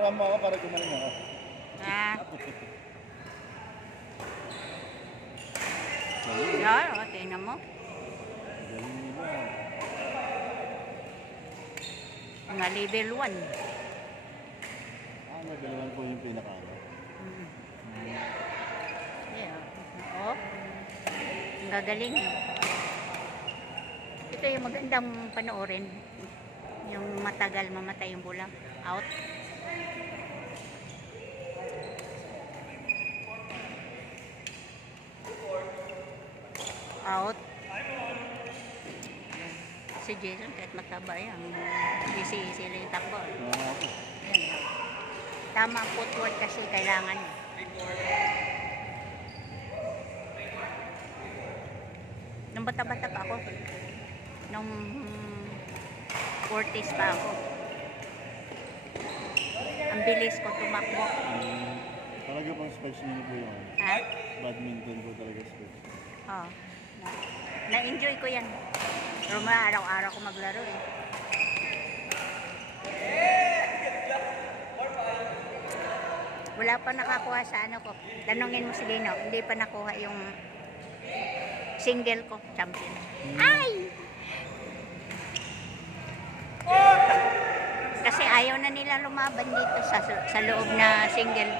Turuan mo ako para gumaling ako. Ah. Yan, o, tingnan mo. Galing nila. Mga level 1. Level 1 po yung pinaka-ano. Yeah. Oo. Ang gagaling. Ito yung magandang panoorin. Yung matagal mamatay yung bulang. Out. Out. Si Jason kahit mataba yan. Easy lang yung takbo. Yan. Tama ang footwork kasi kailangan niya. Nung bata-bata pa ako, nung 40s pa ako, ang bilis ko tumakbo. Talaga pang specs niyo po yun. Ha? Badminton po talaga specs. Oo. Na-enjoy ko yan. Pero araw-araw ko maglaro eh. Wala pa nakakuha sa ano ko. Tanungin mo si Lino, hindi pa nakuha yung single ko, champion. Ay! Kasi ayaw na nila lumaban dito sa loob na single.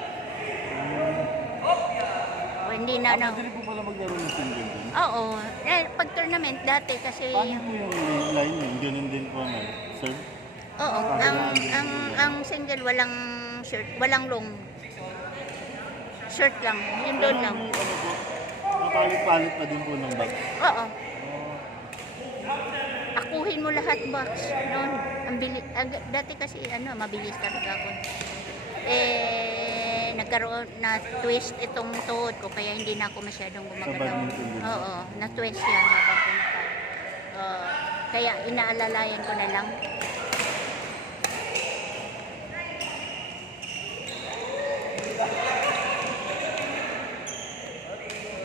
O hindi na na. Madali po pala maglaro ng single din. Oo. Pag tournament dati kasi Paano po yung line yun? Ganun din po ano? Sir? oo, ang single walang shirt, walang long. Shirt lang, yun doon lang. Ano po? Napalit-palit pa din po ng bag. Oo. Akuhin mo lahat box noon. Ang bilis, dati kasi ano, mabilis talaga ako. Nagkaroon na twist itong tuhod ko kaya hindi na ako masyadong gumagalaw. Sa badminton din. Oo, na twist yan habang pumatay. Kaya inaalalayan ko na lang.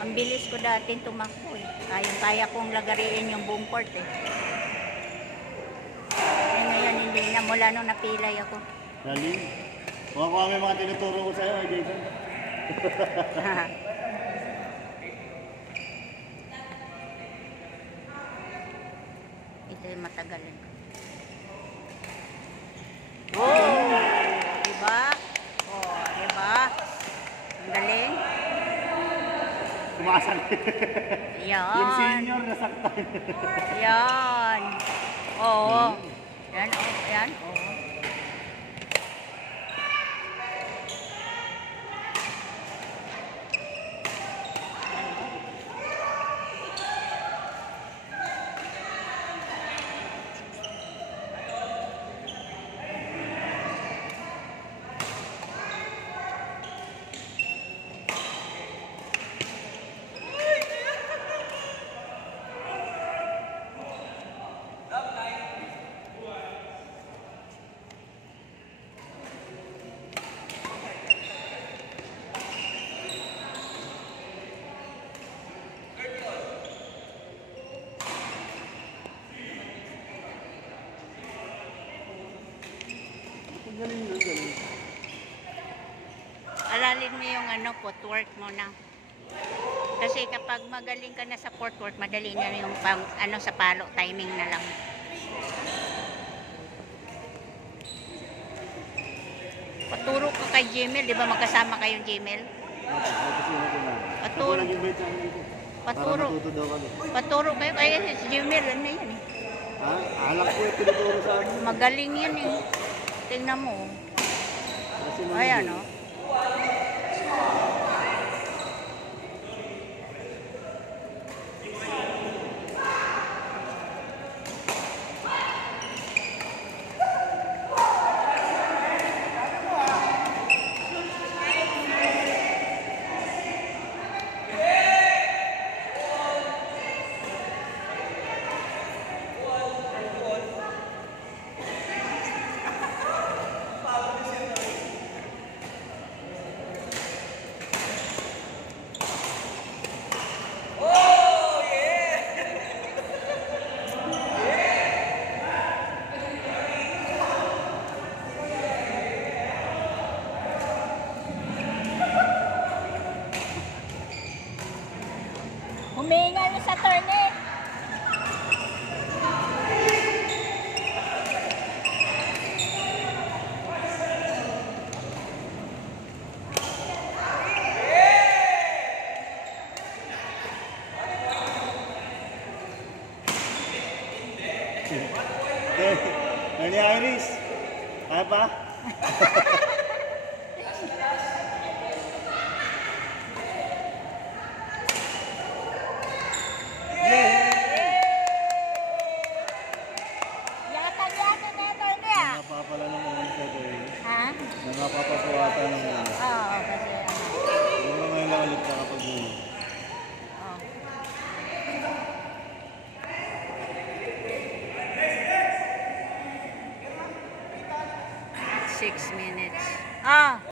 Ang bilis ko dati tumakbo eh. Kaya kong lagariin yung buong court eh. Ngayon hindi na, mula nung napilay ako. Galing. Huwag ko kami mga tinuturo ko sa'yo, Jason. Ito yung matagalan ko. Oh! Diba? Oh, diba? Ang galing. Tumasan. Yan. Yung senior nasaktan. Yan. Oo. Yan, oh. Yan, oh. Galing yun, galing. Aralin mo yung ano, footwork mo na. Kasi kapag magaling ka na sa footwork, madali na yung pang, ano, sa palo, timing na lang. Paturo ka kay Jimel, di ba magkasama kayong Jimel? Paturo. Nag-invite sa akin dito. Para Paturo. matuto daw kami. Paturo kayo, kaya si Jimel, ano yan eh. Ha? Alak po yung tinuturo sa akin. Magaling yan eh. Tingnan mo. Kasi Ayan o. Nakapapasuwata ng ano. Oo, kasi ano. Siguro ngayon lang ulit nakapag-uwi. Oh. 6 minutes. Ah!